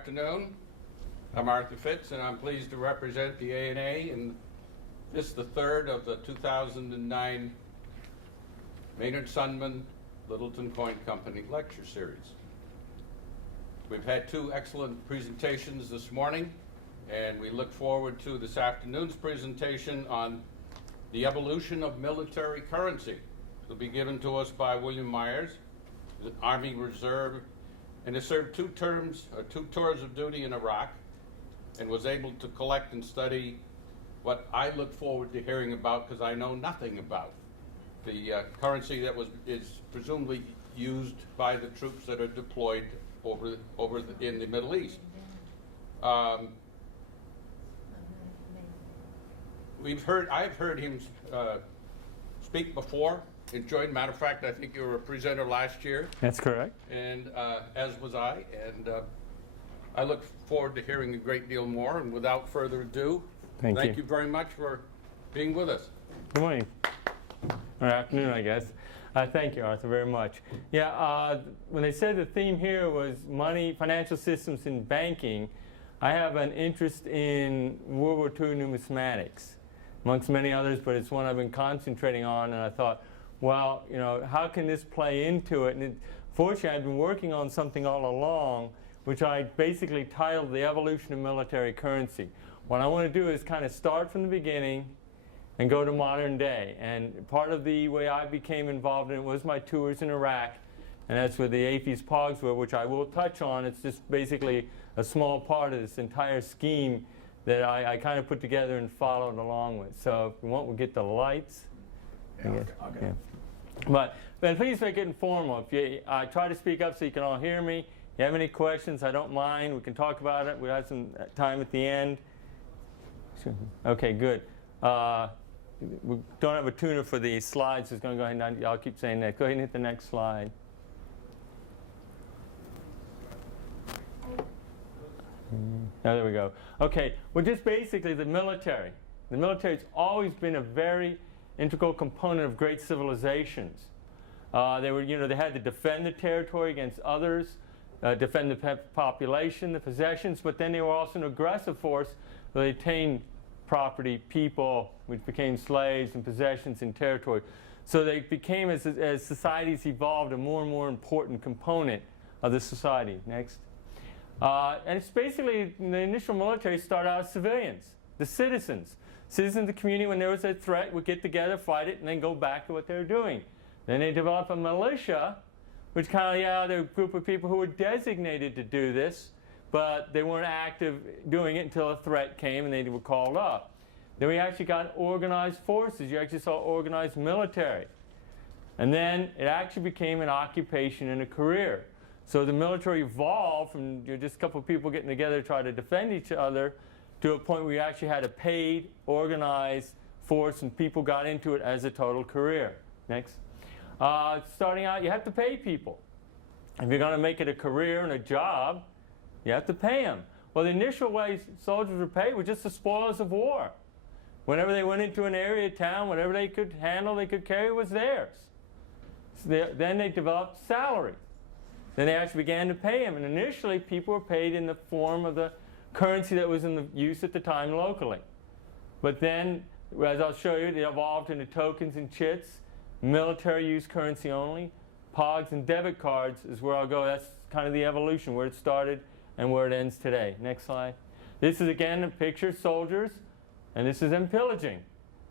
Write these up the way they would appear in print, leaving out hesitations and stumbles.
afternoon. I'm Arthur Fitz, and I'm pleased to represent the ANA in this, the third of the 2009 Maynard Sundman Littleton Coin Company lecture series. We've had two excellent presentations this morning, and we look forward to this afternoon's presentation on the evolution of military currency. It'll be given to us by William Myers, the Army Reserve, and has served two tours of duty in Iraq, and was able to collect and study what I look forward to hearing about, because I know nothing about the currency that is presumably used by the troops that are deployed in the Middle East. I've heard him speak before. Enjoyed. Matter of fact, I think you were a presenter last year. That's correct. And as was I. And I look forward to hearing a great deal more. And without further ado, thank you very much for being with us. Good morning. Or afternoon, I guess. Thank you, Arthur, very much. Yeah, when they said the theme here was money, financial systems, and banking, I have an interest in World War II numismatics, amongst many others, but it's one I've been concentrating on, and I thought, well, you know, how can this play into it? And fortunately, I've been working on something all along, which I basically titled The Evolution of Military Currency. What I want to do is kind of start from the beginning and go to modern day. And part of the way I became involved in it was my tours in Iraq, and that's where the AAFES POGs were, which I will touch on. It's just basically a small part of this entire scheme that I kind of put together and followed along with. So if you want, we'll get the lights. Yeah, okay. Yeah. But please make it informal. If you try to speak up so you can all hear me. If you have any questions, I don't mind. We can talk about it. We'll have some time at the end. Okay, good. We don't have a tuner for the slides, so it's going to go ahead and I'll keep saying that. Go ahead and hit the next slide. Oh, there we go. Okay, well, just basically the military. The military's always been a very integral component of great civilizations. They had to defend the territory against others, defend the population, the possessions, but then they were also an aggressive force. They attained property, people, which became slaves and possessions and territory. So they became, as societies evolved, a more and more important component of the society. Next. And it's basically, the initial military started out as civilians, the citizens. Citizens of the community, when there was a threat, would get together, fight it, and then go back to what they were doing. Then they developed a militia, which kind of, they're a group of people who were designated to do this, but they weren't active doing it until a threat came and they were called up. Then we actually got organized forces. You actually saw organized military. And then it actually became an occupation and a career. So the military evolved from just a couple of people getting together to try to defend each other to a point where you actually had a paid, organized force, and people got into it as a total career. Next. Starting out, you have to pay people. If you're going to make it a career and a job, you have to pay them. Well, the initial way soldiers were paid was just the spoils of war. Whenever they went into an area of town, whatever they could handle, they could carry was theirs. So then they developed salary. Then they actually began to pay them. And initially, people were paid in the form of the currency that was in use at the time locally. But then, as I'll show you, it evolved into tokens and chits, military use currency only, POGs and debit cards is where I'll go. That's kind of the evolution, where it started and where it ends today. Next slide. This is, again, a picture of soldiers, and this is them pillaging.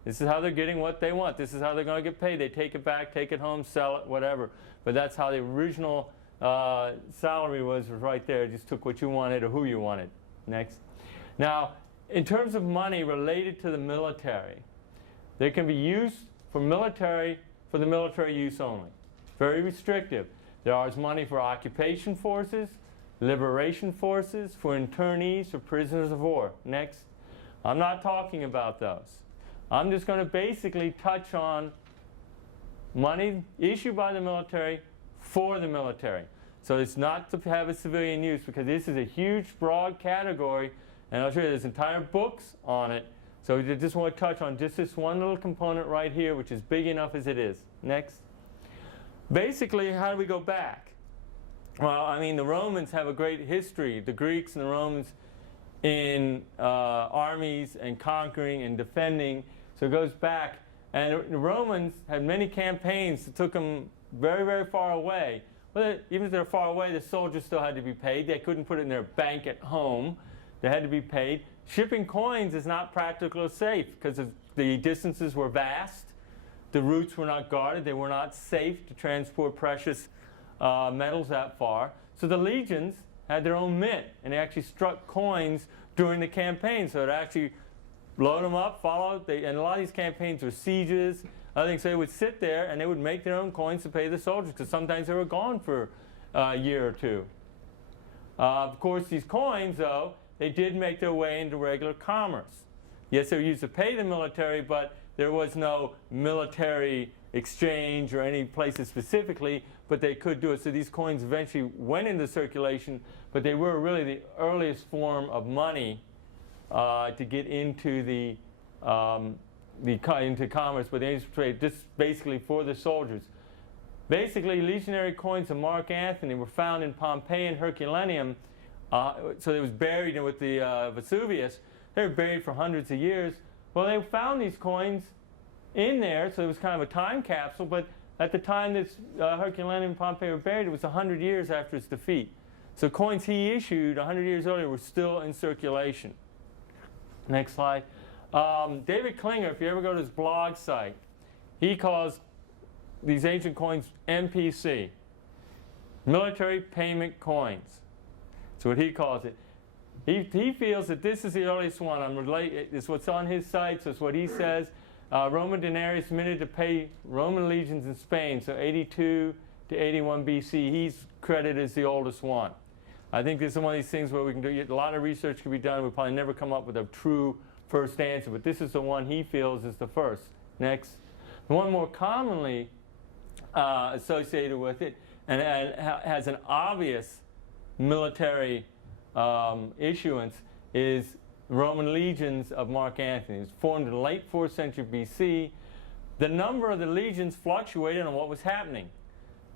This is how they're getting what they want. This is how they're going to get paid. They take it back, take it home, sell it, whatever. But that's how the original salary was right there. It just took what you wanted or who you wanted. Next. Now, in terms of money related to the military, they can be used for the military use only. Very restrictive. There is money for occupation forces, liberation forces, for internees, for prisoners of war. Next. I'm not talking about those. I'm just going to basically touch on money issued by the military for the military. So it's not to have a civilian use, because this is a huge, broad category, and I'll show you there's entire books on it. So we just want to touch on just this one little component right here, which is big enough as it is. Next. Basically, how do we go back? Well, I mean, the Romans have a great history, the Greeks and the Romans, in armies and conquering and defending. So it goes back. And the Romans had many campaigns that took them very, very far away. But even if they're far away, the soldiers still had to be paid. They couldn't put it in their bank at home. They had to be paid. Shipping coins is not practical or safe because the distances were vast. The routes were not guarded. They were not safe to transport precious metals that far. So the legions had their own mint, and they actually struck coins during the campaign. So it actually load them up, follow. And a lot of these campaigns were sieges. I think so. They would sit there and they would make their own coins to pay the soldiers because sometimes they were gone for a year or two. Of course, these coins, though, they did make their way into regular commerce. Yes, they were used to pay the military, but there was no military exchange or any places specifically, but they could do it. So these coins eventually went into circulation, but they were really the earliest form of money to get into into commerce, but they used to trade just basically for the soldiers. Basically, legionary coins of Mark Antony were found in Pompeii and Herculaneum. So it was buried with the Vesuvius. They were buried for hundreds of years. Well, they found these coins in there, so it was kind of a time capsule, but at the time this Herculaneum and Pompeii were buried, it was 100 years after its defeat. So coins he issued 100 years earlier were still in circulation. Next slide. David Klinger, if you ever go to his blog site, he calls these ancient coins MPC, military payment coins. That's what he calls it. He feels that this is the earliest one. It's what's on his site, so it's what he says. Roman denarius minted to pay Roman legions in Spain, so 82 to 81 BC. He's credited as the oldest one. I think this is one of these things where we can do a lot of research can be done. We'll probably never come up with a true first answer, but this is the one he feels is the first. Next. The one more commonly associated with it and has an obvious military issuance is Roman legions of Mark Antony. It was formed in the late 4th century BC. The number of the legions fluctuated on what was happening.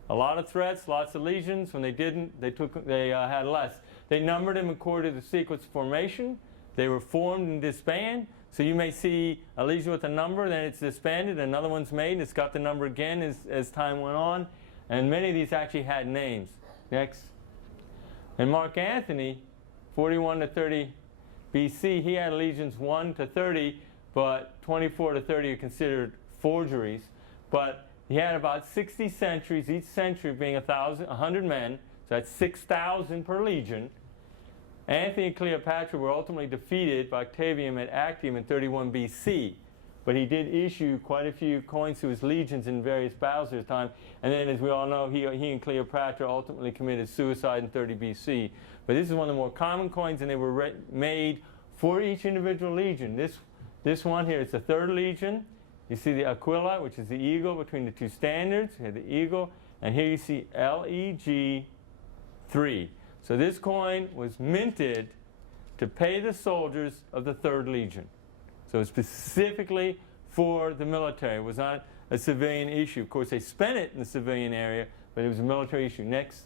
A lot of threats, lots of legions. When they didn't, they had less. They numbered them according to the sequence of formation. They were formed and disbanded. So you may see a legion with a number, then it's disbanded, another one's made, and it's got the number again as time went on. And many of these actually had names. Next. And Mark Antony, 41 to 30 BC, he had legions 1 to 30, but 24 to 30 are considered forgeries. But he had about 60 sentries, each sentry being 100 men, so that's 6,000 per legion. Antony and Cleopatra were ultimately defeated by Octavian at Actium in 31 BC. But he did issue quite a few coins to his legions in various battles at his time. And then, as we all know, he and Cleopatra ultimately committed suicide in 30 BC. But this is one of the more common coins, and they were made for each individual legion. This one here is the 3rd legion. You see the Aquila, which is the eagle between the two standards. You have the eagle. And here you see LEG 3. So this coin was minted to pay the soldiers of the 3rd Legion. So specifically for the military. It was not a civilian issue. Of course, they spent it in the civilian area, but it was a military issue. Next.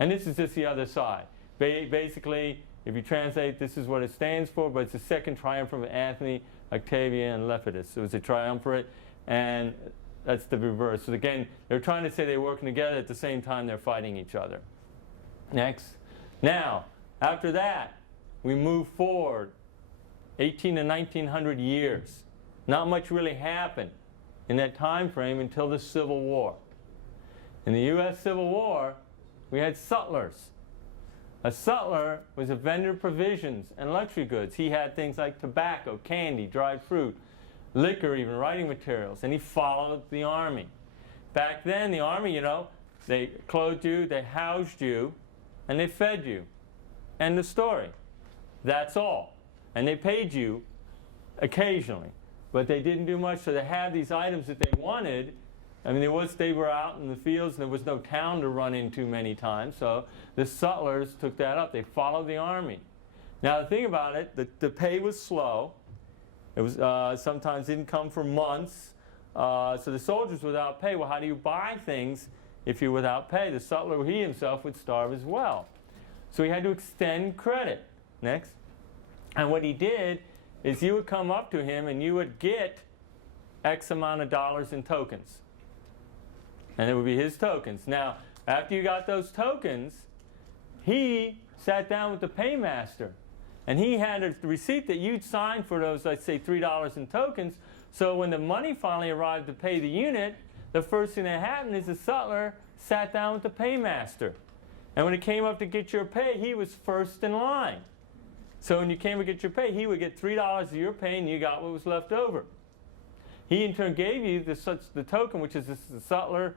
And this is just the other side. Basically, if you translate, this is what it stands for, but it's the second triumvirate of Antony, Octavian, and Lepidus. So it's a triumvirate, and that's the reverse. So again, they're trying to say they're working together at the same time they're fighting each other. Next. Now, after that, we move forward 18 to 1900 years. Not much really happened in that time frame until the Civil War. In the U.S. Civil War, we had sutlers. A sutler was a vendor of provisions and luxury goods. He had things like tobacco, candy, dried fruit, liquor, even writing materials, and he followed the army. Back then, the army, you know, they clothed you, they housed you, and they fed you. End of story. That's all. And they paid you occasionally. But they didn't do much, so they had these items that they wanted. I mean, they were out in the fields, and there was no town to run into many times. So the sutlers took that up. They followed the army. Now, the thing about it, the pay was slow. It was sometimes didn't come for months. So the soldiers were without pay. Well, how do you buy things if you're without pay. The sutler, he himself, would starve as well. So he had to extend credit. Next. And what he did is you would come up to him and you would get X amount of dollars in tokens. And it would be his tokens. Now, after you got those tokens, he sat down with the paymaster. And he had a receipt that you'd signed for those, let's say, $3 in tokens. So when the money finally arrived to pay the unit, the first thing that happened is the sutler sat down with the paymaster. And when it came up to get your pay, he was first in line. So when you came to get your pay, he would get $3 of your pay, and you got what was left over. He in turn gave you the token, which is the sutler.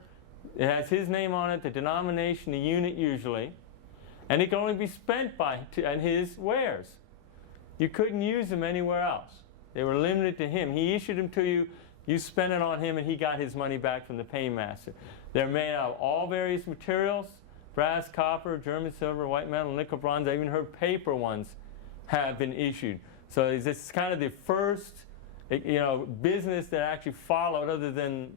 It has his name on it, the denomination, the unit usually. And it can only be spent on his wares. You couldn't use them anywhere else. They were limited to him. He issued them to you. You spent it on him, and he got his money back from the paymaster. They're made out of all various materials: brass, copper, German silver, white metal, nickel, bronze. I even heard paper ones have been issued. So this is kind of the first, business that actually followed, other than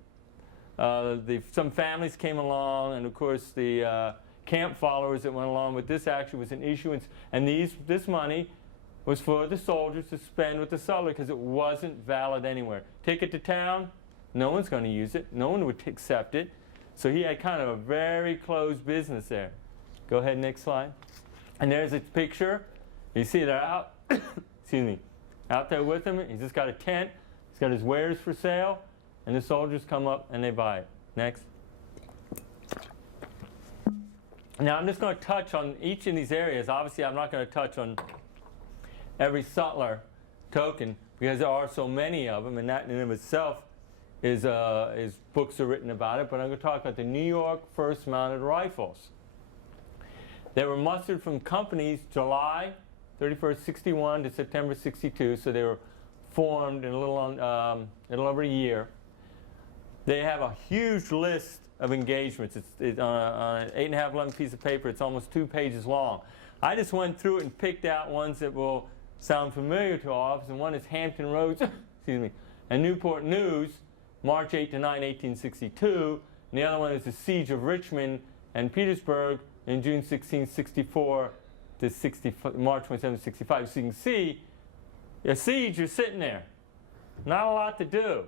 some families came along, and of course the camp followers that went along. But this actually was an issuance, and this money was for the soldiers to spend with the sutler because it wasn't valid anywhere. Take it to town, no one's going to use it. No one would accept it. So he had kind of a very closed business there. Go ahead, next slide. And there's a picture. You see they're out, excuse me, out there with him. He's just got a tent. He's got his wares for sale. And the soldiers come up and they buy it. Next. Now I'm just going to touch on each of these areas. Obviously, I'm not going to touch on every sutler token because there are so many of them, and that in and of itself is books are written about it. But I'm going to talk about the New York First Mounted Rifles. They were mustered from companies July 31st, 61 to September 62, so they were formed in a little over a year. They have a huge list of engagements. It's on an 8.5, 11 piece of paper. It's almost 2 pages long. I just went through it and picked out ones that will sound familiar to all of us, and one is Hampton Roads, excuse me, and Newport News, March 8 to 9, 1862, and the other one is the Siege of Richmond and Petersburg in June 1664 to March 27, 65. So you can see, a siege, you're sitting there. Not a lot to do.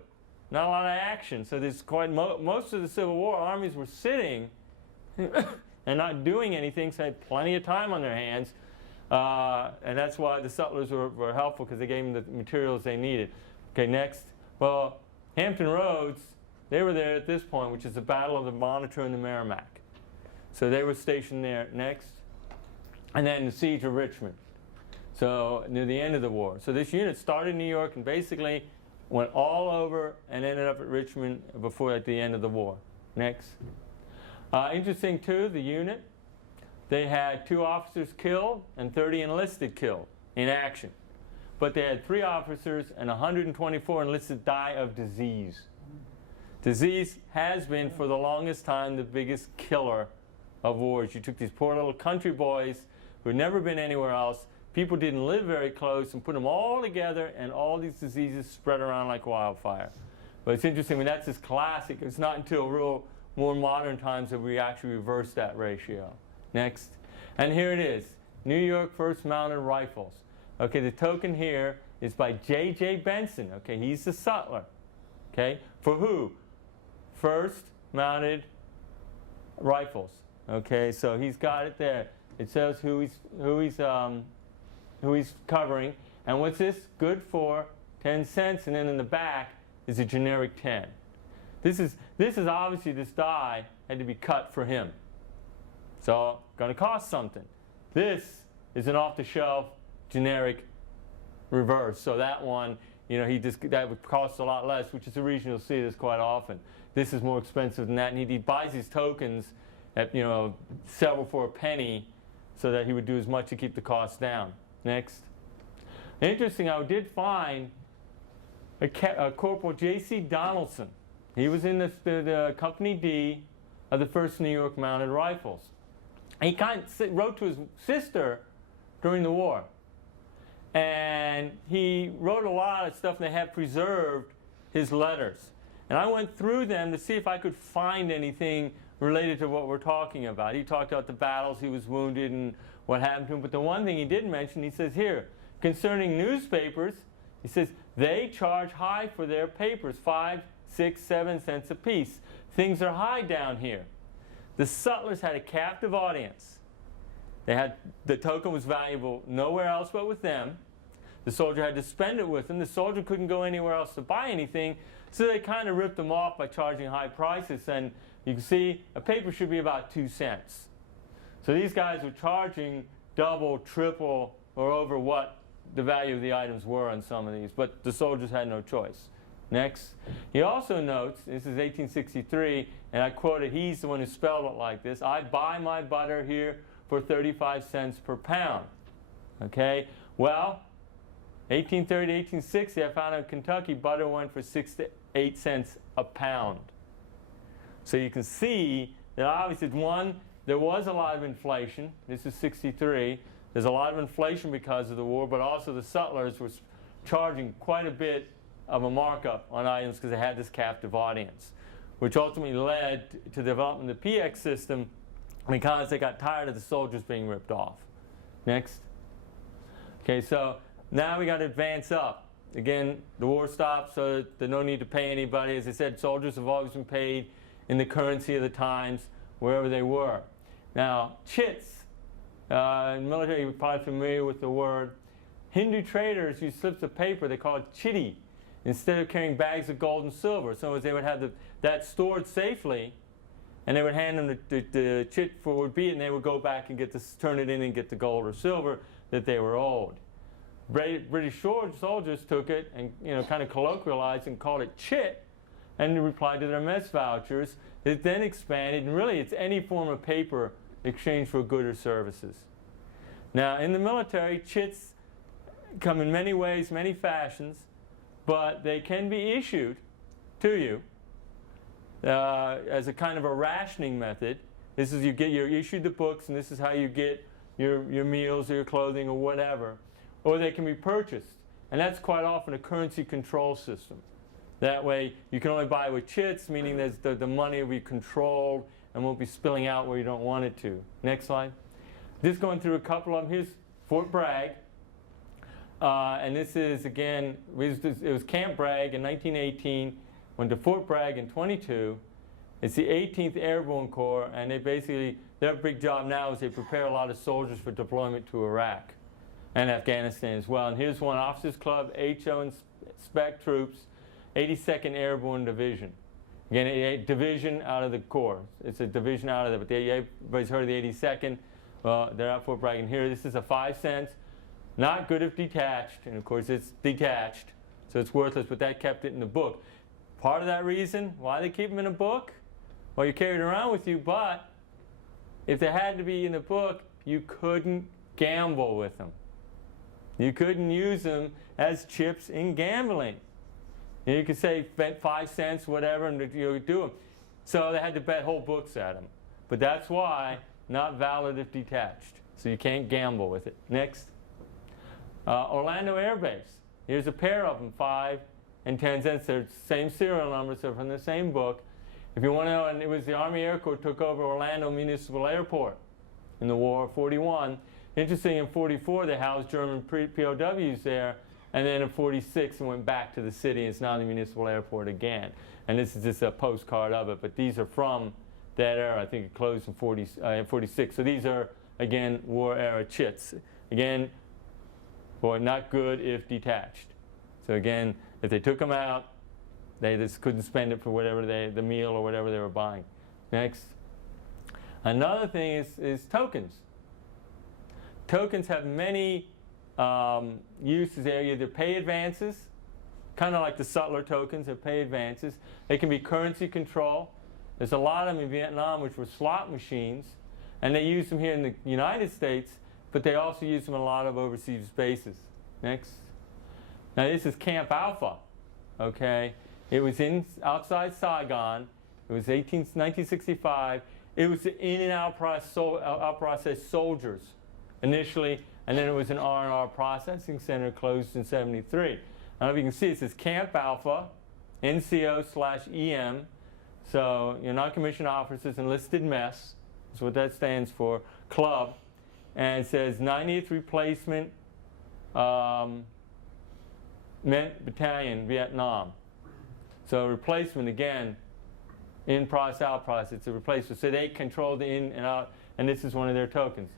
Not a lot of action. So there's quite most of the Civil War armies were sitting and not doing anything, so they had plenty of time on their hands. And that's why the sutlers were helpful, because they gave them the materials they needed. Okay, next. Well, Hampton Roads, they were there at this point, which is the Battle of the Monitor and the Merrimack. So they were stationed there. Next. And then the Siege of Richmond. So near the end of the war. So this unit started in New York and basically went all over and ended up at Richmond at the end of the war. Next. Interesting too, the unit. They had 2 officers killed and 30 enlisted killed in action. But they had 3 officers and 124 enlisted die of disease. Disease has been, for the longest time, the biggest killer of wars. You took these poor little country boys who had never been anywhere else. People didn't live very close, and put them all together, and all these diseases spread around like wildfire. But it's interesting, I mean, that's just classic. It's not until more modern times that we actually reverse that ratio. Next. And here it is, New York First Mounted Rifles. Okay, the token here is by J.J. Benson. Okay, he's the sutler. Okay, for who? First Mounted Rifles. Okay, so he's got it there. It says who he's covering, and what's this? Good for 10 cents, and then in the back is a generic 10. This is obviously, this die had to be cut for him. So, going to cost something. This is an off-the-shelf generic reverse. So that one, that would cost a lot less, which is the reason you'll see this quite often. This is more expensive than that, and he buys these tokens at several for a penny, so that he would do as much to keep the cost down. Next. Interesting, I did find a Corporal J.C. Donaldson. He was in the Company D of the 1st New York Mounted Rifles. He wrote to his sister during the war. And he wrote a lot of stuff, and they have preserved his letters. And I went through them to see if I could find anything related to what we're talking about. He talked about the battles, he was wounded, and what happened to him. But the one thing he didn't mention, he says here, concerning newspapers, he says they charge high for their papers, 5, 6, 7 cents a piece. Things are high down here. The Sutlers had a captive audience. They had, the token was valuable nowhere else but with them. The soldier had to spend it with them. The soldier couldn't go anywhere else to buy anything, so they kind of ripped them off by charging high prices. And you can see a paper should be about 2 cents. So these guys were charging double, triple, or over what the value of the items were on some of these, but the soldiers had no choice. Next. He also notes, this is 1863, and I quoted, he's the one who spelled it like this, I buy my butter here for 35 cents per pound. Okay? Well, 1830 to 1860, I found out in Kentucky, butter went for 6 to 8 cents a pound. So you can see that obviously, one, there was a lot of inflation. This is 63. There's a lot of inflation because of the war, but also the Sutlers were charging quite a bit of a markup on items because they had this captive audience, which ultimately led to the development of the PX system because they got tired of the soldiers being ripped off. Next. Okay, so now we got to advance up. Again, the war stopped, so there's no need to pay anybody. As I said, soldiers have always been paid in the currency of the times, wherever they were. Now, chits, in military, you're probably familiar with the word. Hindu traders use slips of paper, they call it chitty, instead of carrying bags of gold and silver. So they would have that stored safely, and they would hand them the chit for what would be, and they would go back and turn it in and get the gold or silver that they were owed. British soldiers took it and kind of colloquialized and called it chit, and replied to their mess vouchers. It then expanded, and really it's any form of paper exchanged for goods or services. Now, in the military, chits come in many ways, many fashions, but they can be issued to you as a kind of a rationing method. This is you're issued the books, and this is how you get your meals or your clothing or whatever. Or they can be purchased, and that's quite often a currency control system. That way, you can only buy with chits, meaning the money will be controlled and won't be spilling out where you don't want it to. Next slide. Just going through a couple of them. Here's Fort Bragg. And this is, again, it was Camp Bragg in 1918, went to Fort Bragg in 22. It's the 18th Airborne Corps, and their big job now is they prepare a lot of soldiers for deployment to Iraq and Afghanistan as well. And here's one, Officers Club, HO Spec Troops, 82nd Airborne Division. Again, a division out of the Corps. It's a division out of there, but everybody's heard of the 82nd. Well, they're at Fort Bragg. And here, this is a 5 cents. Not good if detached, and of course it's detached, so it's worthless, but that kept it in the book. Part of that reason why they keep them in a book, well, you carry it around with you, but if they had to be in the book, you couldn't gamble with them. You couldn't use them as chips in gambling. You could say 5 cents, whatever, and you would do them. So they had to bet whole books at them. But that's why not valid if detached. So you can't gamble with it. Next. Orlando Air Base. Here's a pair of them, 5 and 10 cents. They're the same serial numbers, so from the same book. If you want to know, and it was the Army Air Corps took over Orlando Municipal Airport in the War of 41. Interesting, in 44 they housed German POWs there, and then in 46 it went back to the city. It's now the municipal airport again. And this is just a postcard of it, but these are from that era. I think it closed in 46. So these are, again, war era chits. Again, boy, not good if detached. So again, if they took them out, they just couldn't spend it for whatever the meal or whatever they were buying. Next. Another thing is tokens. Tokens have many uses there. Either pay advances, kind of like the Sutler tokens, they're pay advances. They can be currency control. There's a lot of them in Vietnam which were slot machines, and they use them here in the United States, but they also use them in a lot of overseas bases. Next. Now this is Camp Alpha. Okay, it was outside Saigon. It was 1965. It was the in and out process soldiers initially, and then it was an R&R processing center closed in 73. I don't know if you can see, it says Camp Alpha, NCO/EM, So, non-commissioned officers enlisted mess, is what that stands for, club, and it says 90th Replacement Battalion, Vietnam. So replacement, again, in process, out process, it's a replacement. So they control the in and out, and this is one of their tokens.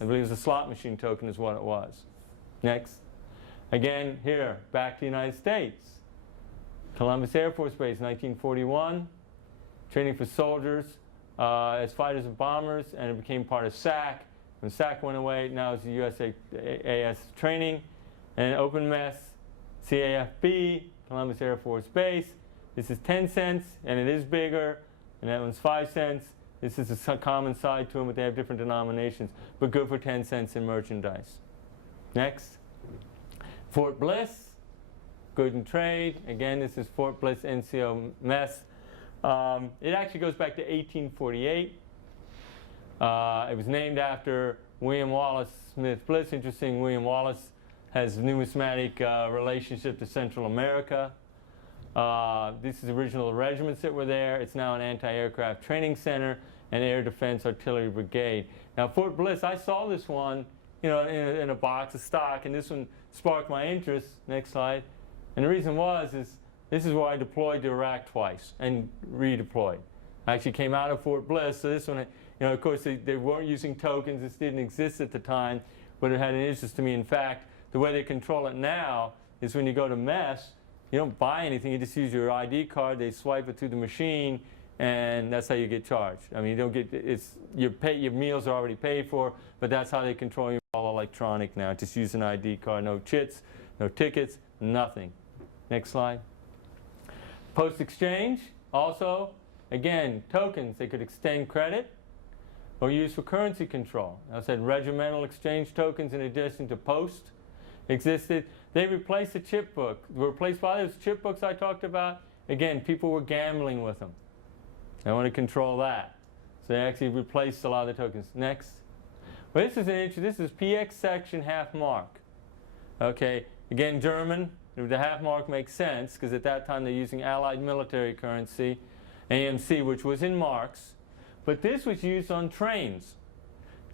I believe it was a slot machine token is what it was. Next. Again, here, back to the United States. Columbus Air Force Base, 1941. Training for soldiers as fighters and bombers, and it became part of SAC. When SAC went away, now it's the USAS training. And open mess, CAFB, Columbus Air Force Base. This is 10 cents, and it is bigger. And that one's 5 cents. This is a common side to them, but they have different denominations. But good for 10 cents in merchandise. Next. Fort Bliss, good in trade. Again, this is Fort Bliss NCO mess. It actually goes back to 1848. It was named after William Wallace Smith Bliss. Interesting, William Wallace has numismatic relationship to Central America. This is the original regiments that were there. It's now an anti-aircraft training center and Air Defense Artillery Brigade. Now, Fort Bliss, I saw this one, in a box of stock, and this one sparked my interest. Next slide. And the reason is this is where I deployed to Iraq twice and redeployed. I actually came out of Fort Bliss, so this one, of course, they weren't using tokens. This didn't exist at the time, but it had an interest to me. In fact, the way they control it now is when you go to mess, you don't buy anything. You just use your ID card. They swipe it through the machine, and that's how you get charged. I mean, you don't get your meals are already paid for, but that's how they control you. All electronic now. Just use an ID card. No chits, no tickets, nothing. Next slide. Post exchange, also, again, tokens. They could extend credit or use for currency control. I said regimental exchange tokens in addition to post existed. They replaced the chip book. Were replaced by those chip books I talked about. Again, people were gambling with them. They want to control that. So they actually replaced a lot of the tokens. Next. Well, this is an interesting. This is PX section half mark. Okay. Again, German. The half mark makes sense because at that time they're using Allied military currency, AMC, which was in marks. But this was used on trains.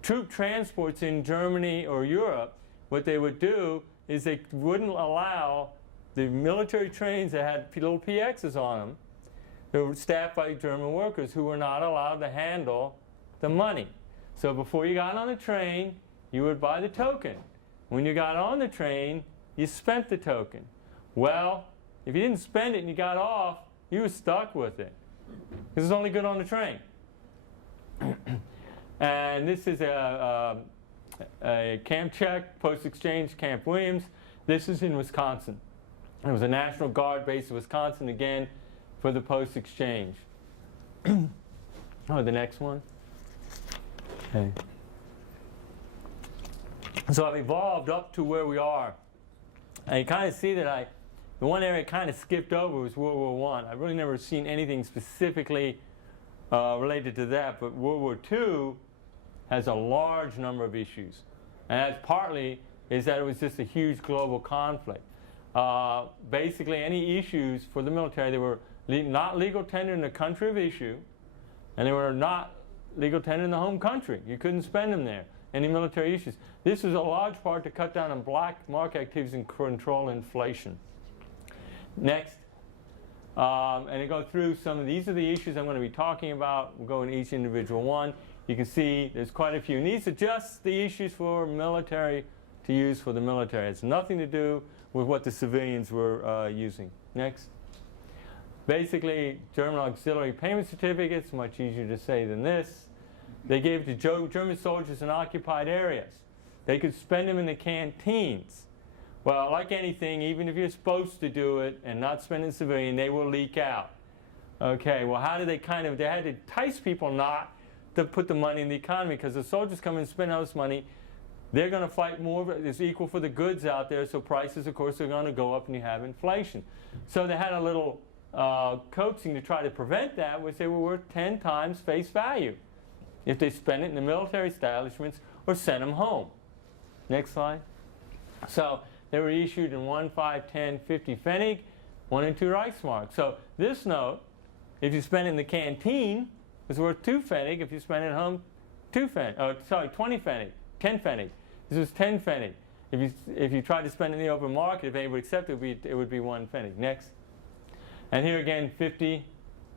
Troop transports in Germany or Europe, what they would do is they wouldn't allow the military trains that had little PXs on them. They were staffed by German workers who were not allowed to handle the money. So before you got on the train, you would buy the token. When you got on the train, you spent the token. Well, if you didn't spend it and you got off, you were stuck with it. This is only good on the train. And this is a Camp Check, post-exchange, Camp Williams. This is in Wisconsin. It was a National Guard base in Wisconsin, again, for the post-exchange. Oh, the next one. Okay. So I've evolved up to where we are. And you kind of see that the one area I kind of skipped over was World War I. I've really never seen anything specifically related to that, but World War II has a large number of issues. And that's partly is that it was just a huge global conflict. Basically, any issues for the military, they were not legal tender in the country of issue, and they were not legal tender in the home country. You couldn't spend them there. Any military issues. This was a large part to cut down on black market activities and control inflation. Next. And I go through some of these are the issues I'm going to be talking about. We'll go in each individual one. You can see there's quite a few. And these are just the issues for military to use for the military. It's nothing to do with what the civilians were using. Next. Basically, German auxiliary payment certificates, much easier to say than this. They gave it to German soldiers in occupied areas. They could spend them in the canteens. Well, like anything, even if you're supposed to do it and not spend it in civilian, they will leak out. Okay, well, how did they they had to entice people not to put the money in the economy, because the soldiers come and spend all this money. They're going to fight more. It's equal for the goods out there, so prices, of course, are going to go up and you have inflation. So they had a little coaxing to try to prevent that, which they were worth 10 times face value if they spent it in the military establishments or sent them home. Next slide. So they were issued in 1, 5, 10, 50 Pfennig, 1 and 2 Reichsmark. So this note if you spend it in the canteen, it's worth 2 pfennig. If you spend it at home, 20 pfennig, 10 pfennig. This was 10 pfennig. If you tried to spend it in the open market, if anybody accepted it, it would be 1 pfennig. Next. And here again, 50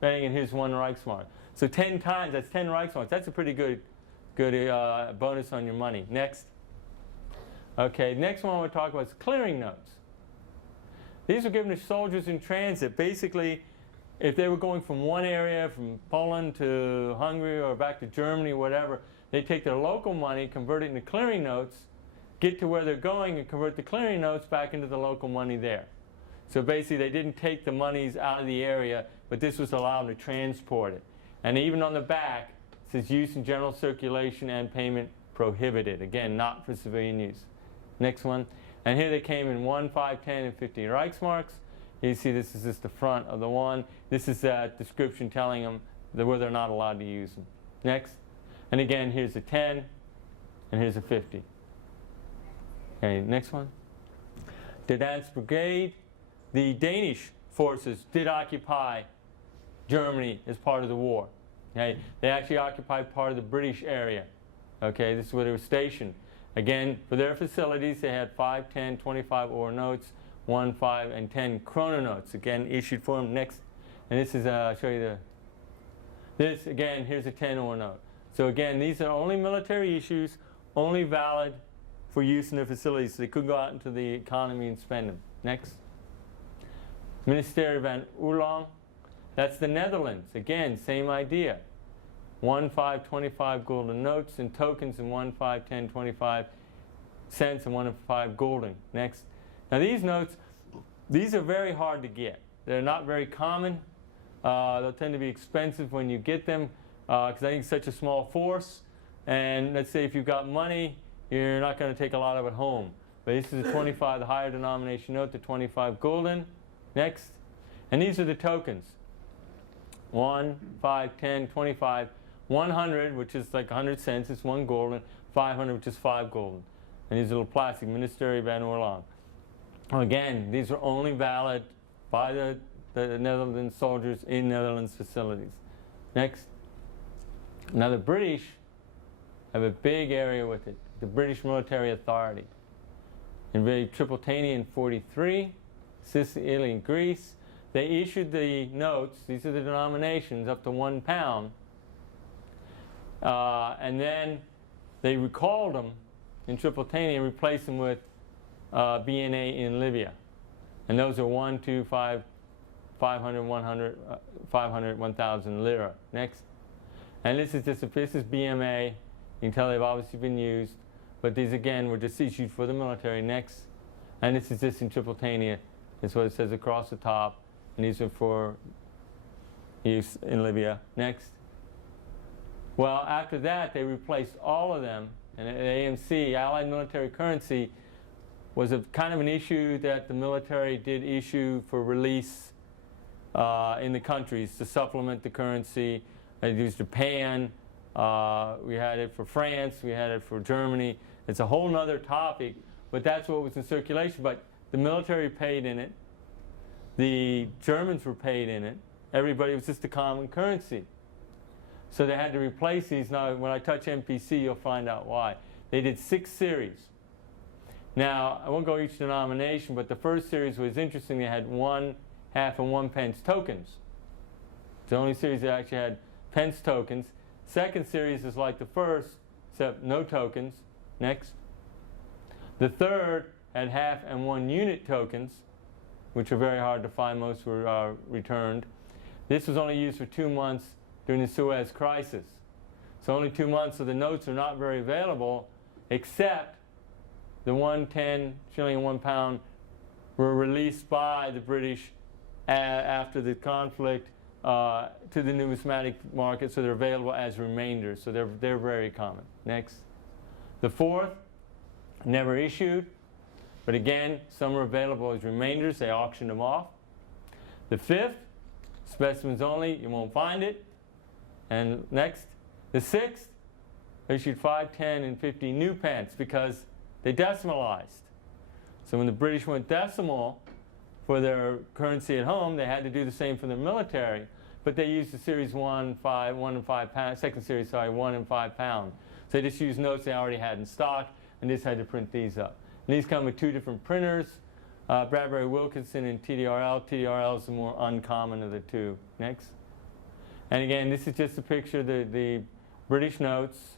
pfennig, and here's 1 Reichsmark. So 10 times, that's 10 Reichsmarks. That's a pretty good bonus on your money. Next. Okay, next one I want to talk about is clearing notes. These were given to soldiers in transit. Basically, if they were going from one area, from Poland to Hungary or back to Germany, whatever, they take their local money, convert it into clearing notes, get to where they're going, and convert the clearing notes back into the local money there. So basically, they didn't take the monies out of the area, but this was allowed to transport it. And even on the back, it says use in general circulation and payment prohibited. Again, not for civilian use. Next one. And here they came in 1, 5, 10, and 50 Reichsmarks. You see this is just the front of the one. This is that description telling them where they're not allowed to use them. Next. And again, here's a 10, and here's a 50. Okay, next one. The Dance Brigade. The Danish forces did occupy Germany as part of the war. Okay? They actually occupied part of the British area. Okay, this is where they were stationed. Again, for their facilities, they had 5, 10, 25 ore notes, 1, 5, and 10 krona notes. Again, issued for them. Next. And this is, I'll show you this, again, here's a 10 ore note. So again, these are only military issues, only valid for use in their facilities. So they could go out into the economy and spend them. Next. Ministerie van Oorlog. That's the Netherlands. Again, same idea. 1, 5, 25 gulden notes and tokens, and 1, 5, 10, 25 cents, and 1 and 5 gulden. Next. Now these notes, these are very hard to get. They're not very common. They'll tend to be expensive when you get them because I think it's such a small force. And let's say if you've got money, you're not going to take a lot of it home. But this is a 25, the higher denomination note, the 25 gulden. Next. And these are the tokens. 1, 5, 10, 25, 100, which is like 100 cents, is 1 gulden, 500, which is 5 gulden. And these little plastic, Ministerie van Oorlog. Again, these are only valid by the Netherlands soldiers in Netherlands facilities. Next. Now the British have a big area with it, the British Military Authority. Invaded Tripolitania in 43, Sicily, Italy, and Greece. They issued the notes, these are the denominations, up to £1. And then they recalled them in Tripolitania and replaced them with BNA in Libya. And those are 1, 2, 5, 500, 100, 500, 1,000 lira. Next. And this is BMA. You can tell they've obviously been used. But these, again, were just issued for the military. Next. And this is just in Tripolitania. That's what it says across the top. And these are for use in Libya. Next. Well, after that, they replaced all of them. And AMC, Allied Military Currency, was a kind of an issue that the military did issue for release in the countries to supplement the currency. They used Japan. We had it for France. We had it for Germany. It's a whole other topic, but that's what was in circulation. But the military paid in it. The Germans were paid in it. Everybody, it was just a common currency. So they had to replace these. Now, when I touch MPC, you'll find out why. They did 6 series. Now, I won't go each denomination, but the first series was interesting. They had 1, half, and 1 pence tokens. It's the only series that actually had pence tokens. Second series is like the first, except no tokens. Next. The third had half and 1 unit tokens, which are very hard to find. Most were returned. This was only used for 2 months during the Suez Crisis. So only 2 months, so the notes are not very available, except the 1 10 shilling and 1 pound were released by the British after the conflict to the numismatic market, so they're available as remainders. So they're very common. Next. The fourth, never issued, but again, some are available as remainders. They auctioned them off. The fifth, specimens only, you won't find it. And next, the sixth, issued 5, 10, and 50 new pence because they decimalized. So when the British went decimal for their currency at home, they had to do the same for their military. but they used the series 1 and 5 pound, second series, sorry, 1 and 5 pound. So they just used notes they already had in stock and just had to print these up. And these come with 2 different printers, Bradbury Wilkinson and TDRL. TDRL is the more uncommon of the 2. Next. And again, this is just a picture of the British notes.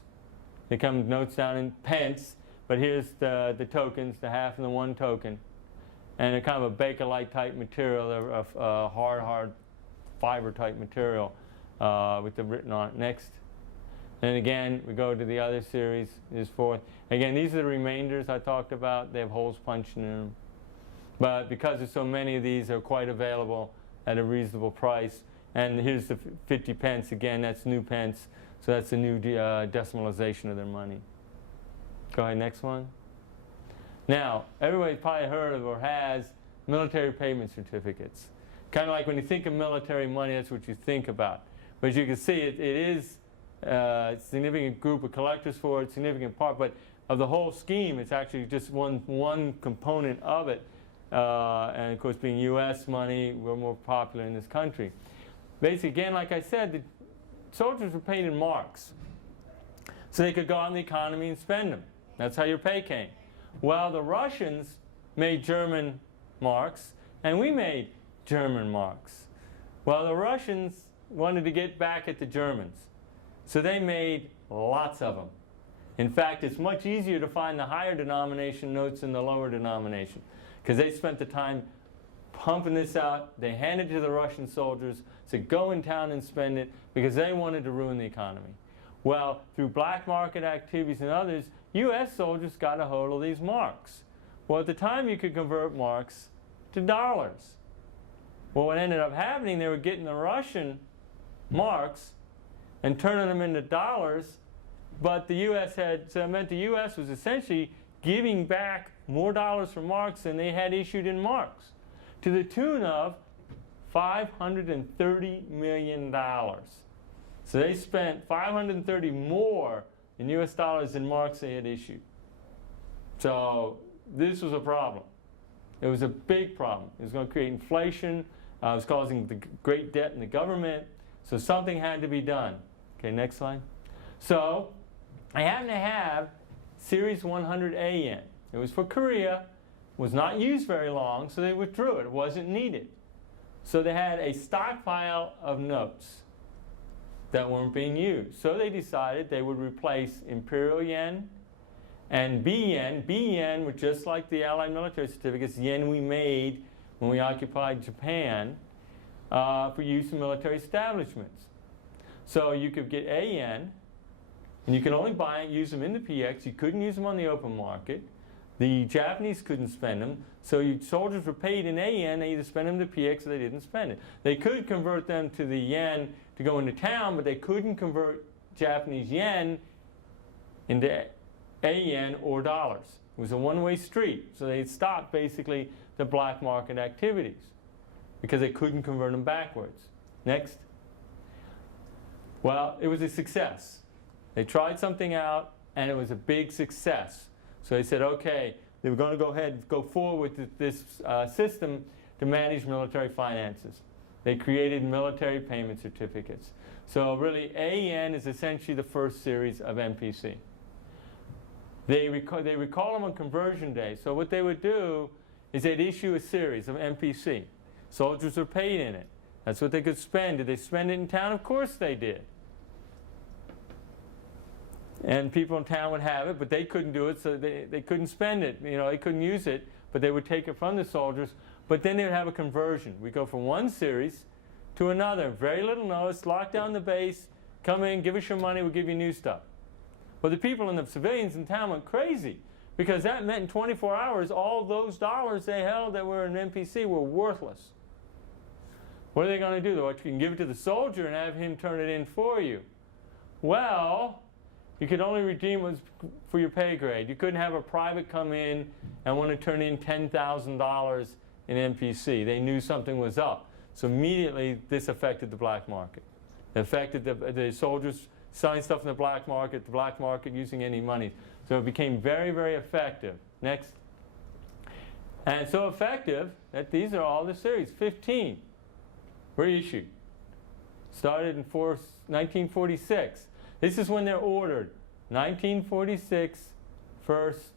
They come with notes down in pence, but here's the tokens, the half and the 1 token. And they're kind of a Bakelite type material, a hard fiber type material with the written on it. Next. And again, we go to the other series, is 4. Again, these are the remainders I talked about. They have holes punched in them. But because there's so many of these, they're quite available at a reasonable price. And here's the 50 pence. Again, that's new pence. So that's a new decimalization of their money. Go ahead, next one. Now, everybody's probably heard of or has military payment certificates. Kind of like when you think of military money, that's what you think about. But as you can see, it is a significant group of collectors for it, significant part. But of the whole scheme, it's actually just one component of it. And of course, being U.S. money, we're more popular in this country. Basically, again, like I said, the soldiers were paid in marks. So they could go out in the economy and spend them. That's how your pay came. Well, the Russians made German marks, and we made German marks. Well, the Russians wanted to get back at the Germans. So they made lots of them. In fact, it's much easier to find the higher denomination notes than the lower denomination, because they spent the time pumping this out. They handed it to the Russian soldiers, said go in town and spend it, because they wanted to ruin the economy. Well, through black market activities and others, U.S. soldiers got a hold of these marks. Well, at the time you could convert marks to dollars. Well, what ended up happening, they were getting the Russian marks and turning them into dollars, but the U.S. had, so it meant the U.S. was essentially giving back more dollars for marks than they had issued in marks, to the tune of $530 million. So they spent $530 more in U.S. dollars than marks they had issued. So this was a problem. It was a big problem. It was going to create inflation. It was causing the great debt in the government. So something had to be done. Okay, next slide. So I happen to have Series 100A yen. It was for Korea. Was not used very long, so they withdrew it. It wasn't needed. So they had a stockpile of notes that weren't being used. So they decided they would replace imperial yen and B yen. B yen were just like the Allied military certificates, yen we made when we occupied Japan, for use in military establishments. So you could get A yen, and you could only buy and use them in the PX. You couldn't use them on the open market. The Japanese couldn't spend them, so soldiers were paid in A yen. They either spent them to PX or they didn't spend it. They could convert them to the yen to go into town, but they couldn't convert Japanese yen into A yen or dollars. It was a one-way street, so they stopped basically the black market activities because they couldn't convert them backwards. Next. Well, it was a success. They tried something out, and it was a big success. So they said, okay, they were going to go ahead and go forward with this system to manage military finances. They created military payment certificates. So really, AN is essentially the first series of MPC. They recall them on conversion day. So what they would do is they'd issue a series of MPC. Soldiers were paid in it. That's what they could spend. Did they spend it in town? Of course they did. And people in town would have it, but they couldn't do it, so they couldn't spend it. You know, they couldn't use it, but they would take it from the soldiers. But then they would have a conversion. We go from one series to another. Very little notice, lock down the base, come in, give us your money, we'll give you new stuff. Well, the people and the civilians in town went crazy, because that meant in 24 hours, all those dollars they held that were in MPC were worthless. What are they going to do? You can give it to the soldier and have him turn it in for you. Well, you could only redeem what's for your pay grade. You couldn't have a private come in and want to turn in $10,000 in MPC. They knew something was up. So immediately, this affected the black market. It affected the soldiers selling stuff in the black market using any money. So it became very, very effective. Next. And so effective that these are all the series. 15 were issued. Started in 1946. This is when they're ordered. 1946, first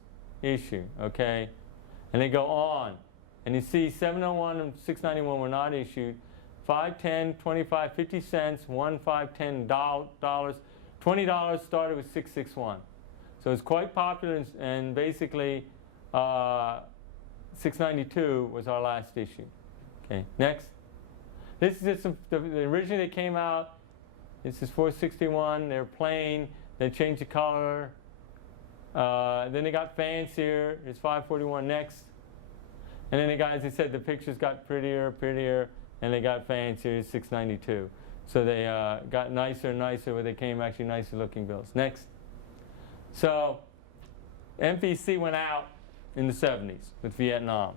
issue, okay? And they go on. And you see 701 and 691 were not issued. 5, 10, 25, 50 cents, 1, 5, 10 dollars. $20 started with 661. So it's quite popular, and basically 692 was our last issue. Okay, next. This is just originally they came out. This is 461. They're plain. They changed the color. Then they got fancier. It's 541 next. And then as I said, the pictures got prettier, and they got fancier. It's 692. So they got nicer and nicer, where they came actually nicer looking bills. Next. So MVC went out in the 70s with Vietnam.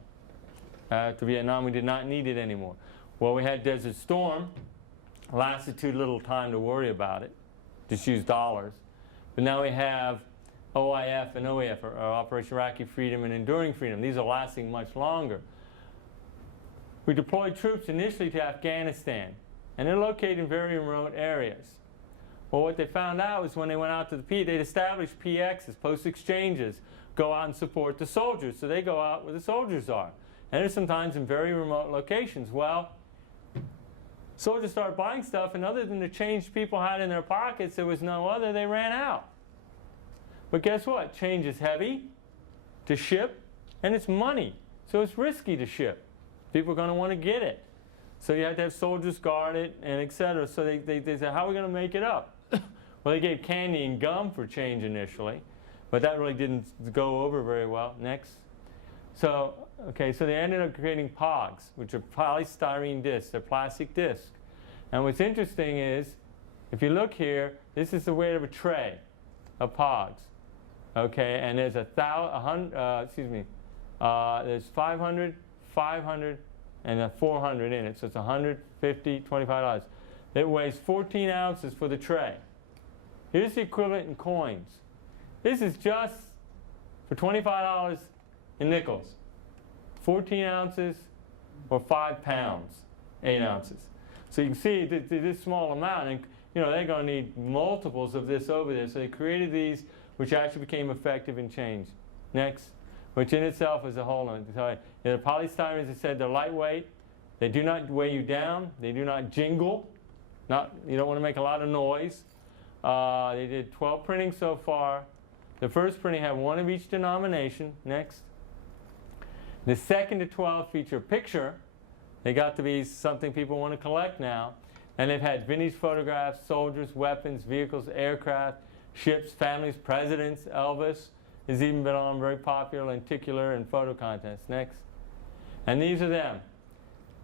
After Vietnam, we did not need it anymore. Well, we had Desert Storm. Lasted too little time to worry about it. Just use dollars. But now we have OIF and OAF, or Operation Iraqi Freedom and Enduring Freedom. These are lasting much longer. We deployed troops initially to Afghanistan, and they're located in very remote areas. Well, what they found out was when they went out to the they'd established PXs, post exchanges, go out and support the soldiers. So they go out where the soldiers are. And they're sometimes in very remote locations. Well, soldiers started buying stuff, and other than the change people had in their pockets, there was no other. They ran out. But guess what? Change is heavy to ship, and it's money. So it's risky to ship. People are going to want to get it. So you have to have soldiers guard it, and et cetera. So they said, how are we going to make it up? Well, they gave candy and gum for change initially, but that really didn't go over very well. Next. So, okay, so they ended up creating POGs, which are polystyrene discs. They're plastic discs. And what's interesting is, if you look here, this is the weight of a tray of POGs. Okay, and there's there's 500, 500, and 400 in it. So it's 150, $25. It weighs 14 ounces for the tray. Here's the equivalent in coins. This is just for $25 in nickels. 14 ounces or 5 pounds, 8 ounces. So you can see this small amount, and they're going to need multiples of this over there. So they created these, which actually became effective in change. Next, which in itself is a whole other. The polystyrene, as I said, they're lightweight. They do not weigh you down. They do not jingle. You don't want to make a lot of noise. They did 12 printings so far. The first printing had one of each denomination. Next. The second to 12 feature a picture. They got to be something people want to collect now. And they've had vintage photographs, soldiers, weapons, vehicles, aircraft, ships, families, presidents. Elvis has even been on very popular lenticular and photo contests. Next. And these are them.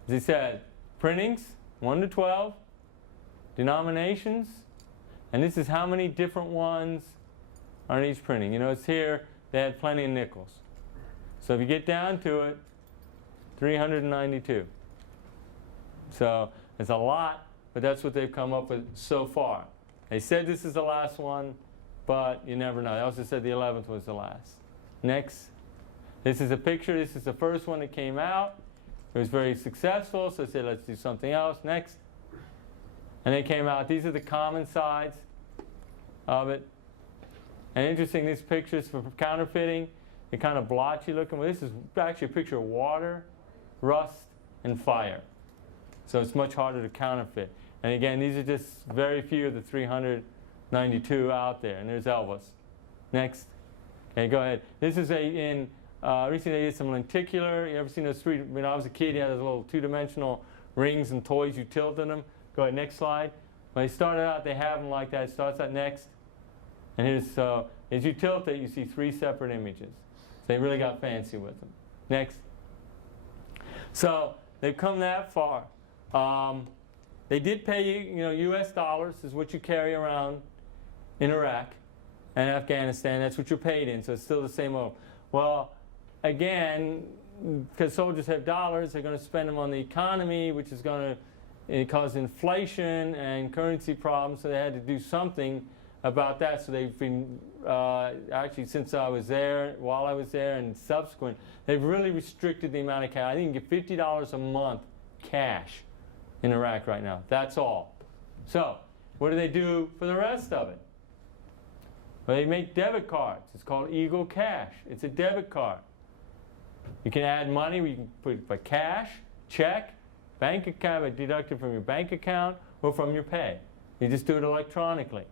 As I said, printings, 1 to 12, denominations, and this is how many different ones are in each printing. It's here, they had plenty of nickels. So if you get down to it, 392. So it's a lot, but that's what they've come up with so far. They said this is the last one, but you never know. They also said the 11th was the last. Next. This is a picture. This is the first one that came out. It was very successful, so I said, let's do something else. Next. And they came out. These are the common sides of it. And interesting, these pictures for counterfeiting, they're kind of blotchy looking. Well, this is actually a picture of water, rust, and fire. So it's much harder to counterfeit. And again, these are just very few of the 392 out there. And there's Elvis. Next. Okay, go ahead. This is recently they did some lenticular. You ever seen those three? When I was a kid, you had those little two-dimensional rings and toys. You tilted them. Go ahead, next slide. When they started out, they have them like that. It starts out next. And here's, so as you tilt it, you see 3 separate images. So they really got fancy with them. Next. So they've come that far. They did pay you, U.S. dollars is what you carry around in Iraq and Afghanistan. That's what you're paid in, so it's still the same old. Well, again, because soldiers have dollars, they're going to spend them on the economy, which is going to cause inflation and currency problems, so they had to do something about that. So they've been, actually since I was there, while I was there and subsequent, they've really restricted the amount of cash. I think you can get $50 a month cash in Iraq right now. That's all. So, what do they do for the rest of it? Well, they make debit cards. It's called Eagle Cash. It's a debit card. You can add money. You can put by cash, check, bank account, deducted from your bank account or from your pay. You just do it electronically.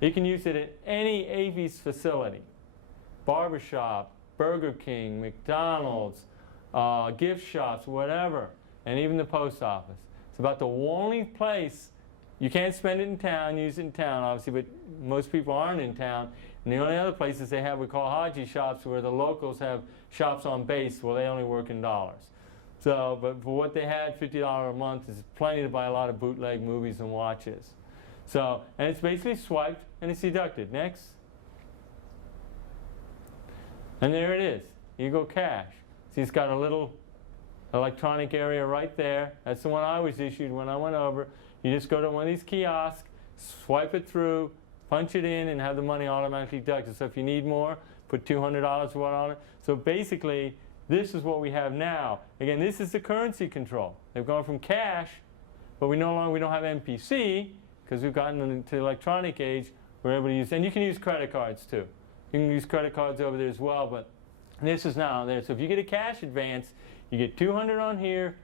You can use it at any AAFES facility, barbershop, Burger King, McDonald's, gift shops, whatever, and even the post office. It's about the only place. You can't spend it in town, use it in town, obviously, but most people aren't in town. And the only other places they have we call Haji shops, where the locals have shops on base where they only work in dollars. So, but for what they had, $50 a month is plenty to buy a lot of bootleg movies and watches. So, and it's basically swiped and it's deducted. Next. And there it is, Eagle Cash. See, it's got a little electronic area right there. That's the one I was issued when I went over. You just go to one of these kiosks, swipe it through, punch it in, and have the money automatically deducted. So if you need more, put $200 worth on it. So basically, this is what we have now. Again, this is the currency control. They've gone from cash, but we don't have MPC, because we've gotten into the electronic age. We're able to use, and you can use credit cards too. You can use credit cards over there as well, but this is now there. So if you get a cash advance, you get $200 on here,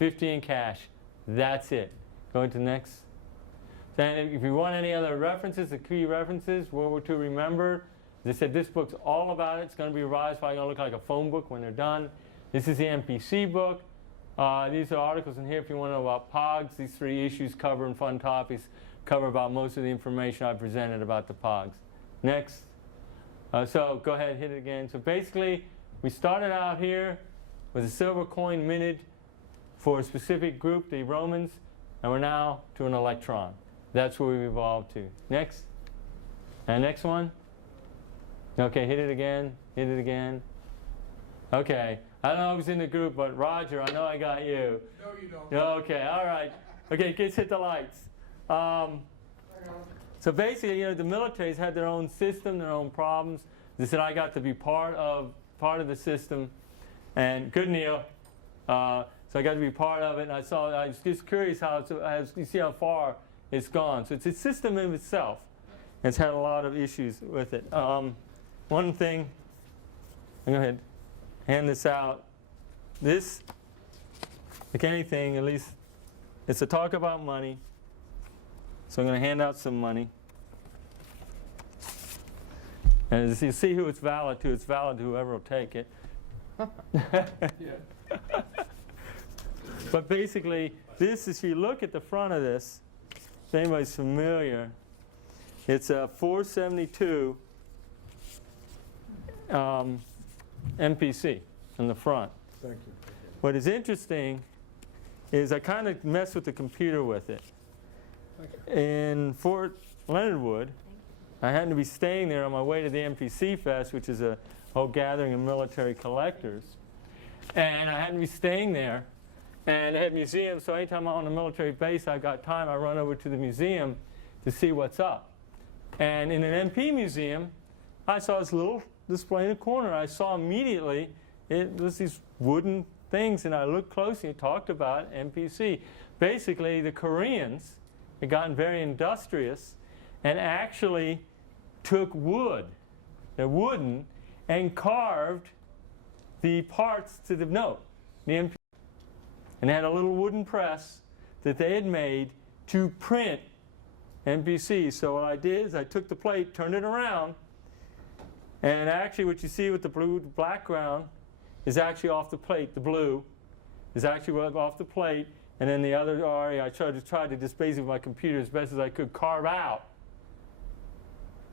$50 in cash. That's it. Going to the next. Then if you want any other references, the key references, World War II Remembered. As I said, this book's all about it. It's going to be revised, probably going to look like a phone book when they're done. This is the MPC book. These are articles in here if you want to know about POGs. These 3 issues cover and fun topics cover about most of the information I presented about the POGs. Next. So go ahead and hit it again. So basically, we started out here with a silver coin minted for a specific group, the Romans, and we're now to an electron. That's where we've evolved to. Next. And next one. Okay, hit it again. Hit it again. Okay. I don't know who's in the group, but Roger, I know I got you. No, you don't. No, okay, all right. Okay, kids, hit the lights. So basically, the military's had their own system, their own problems. They said I got to be part of the system, and good Neil. So I got to be part of it, and I was just curious how you see how far it's gone. So it's a system in itself. It's had a lot of issues with it. One thing, go ahead, hand this out. This, like anything, at least it's a talk about money. So I'm going to hand out some money. And as you see who it's valid to whoever will take it. Yeah. But basically, this, if you look at the front of this, if anybody's familiar, it's a 472 MPC in the front. Thank you. What is interesting is I kind of messed with the computer with it. Thank you. In Fort Leonard Wood, I happened to be staying there on my way to the MPC Fest, which is a whole gathering of military collectors. And I happened to be staying there. And they had museums, so anytime I'm on a military base, I've got time, I run over to the museum to see what's up. And in an MP museum, I saw this little display in the corner. I saw immediately it was these wooden things, and I looked closely and talked about MPC. Basically, the Koreans had gotten very industrious and actually took wood, they're wooden, and carved the parts to the note, the MP. And had a little wooden press that they had made to print MPC. So what I did is I took the plate, turned it around, and actually what you see with the blue background is actually off the plate. The blue is actually off the plate, and then the other area I tried to just basically with my computer as best as I could carve out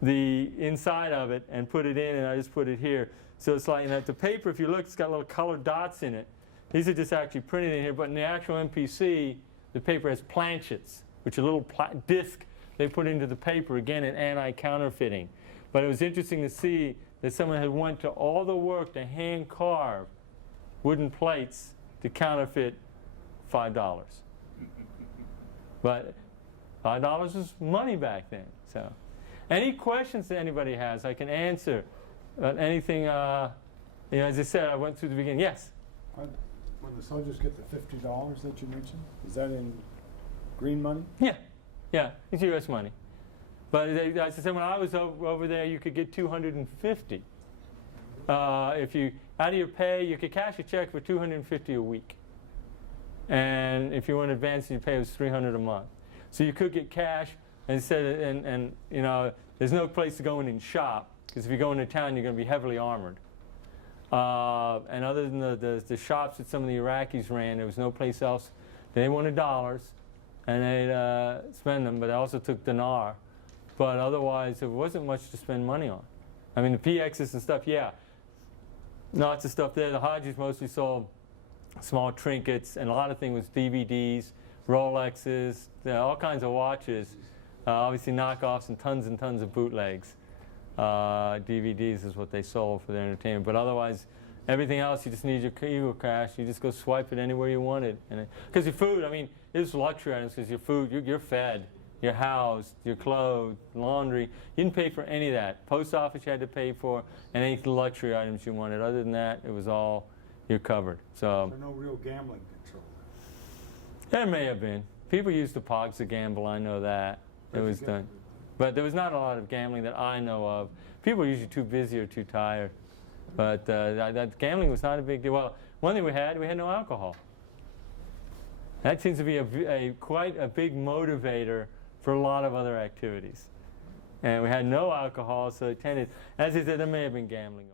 the inside of it and put it in, and I just put it here. So it's like, the paper, if you look, it's got little colored dots in it. These are just actually printed in here, but in the actual MPC, the paper has planchets, which are little disc they put into the paper, again, in anti-counterfeiting. But it was interesting to see that someone had went to all the work to hand carve wooden plates to counterfeit $5. But $5 was money back then. So, any questions that anybody has, I can answer. Anything, as I said, I went through the beginning. Yes? When the soldiers get the $50 that you mentioned, is that in green money? Yeah. Yeah, it's U.S. money. But as I said, when I was over there, you could get 250. If you, out of your pay, you could cash a check for 250 a week. And if you want advance, your pay was 300 a month. So you could get cash instead of, and you know, there's no place to go in and shop, because if you go into town, you're going to be heavily armored. And other than the shops that some of the Iraqis ran, there was no place else. They wanted dollars, and they'd spend them, but they also took dinar. But otherwise, there wasn't much to spend money on. I mean, the PXs and stuff, yeah. Lots of stuff there. The Hajis mostly sold small trinkets, and a lot of things was DVDs, Rolexes, all kinds of watches. Obviously knockoffs and tons of bootlegs. DVDs is what they sold for their entertainment. But otherwise, everything else, you just need your Eagle cash. You just go swipe it anywhere you wanted. Because your food, I mean, it's luxury items, because your food, you're fed, you're housed, you're clothed, laundry. You didn't pay for any of that. Post office you had to pay for, and any luxury items you wanted. Other than that, it was all, you're covered. So no real gambling control. there may have been. People used the POGs to gamble, I know that. It was done. But there was not a lot of gambling that I know of. People were usually too busy or too tired. But that gambling was not a big deal. Well, one thing we had no alcohol. That seems to be quite a big motivator for a lot of other activities. And we had no alcohol, so it tended, as I said, there may have been gambling.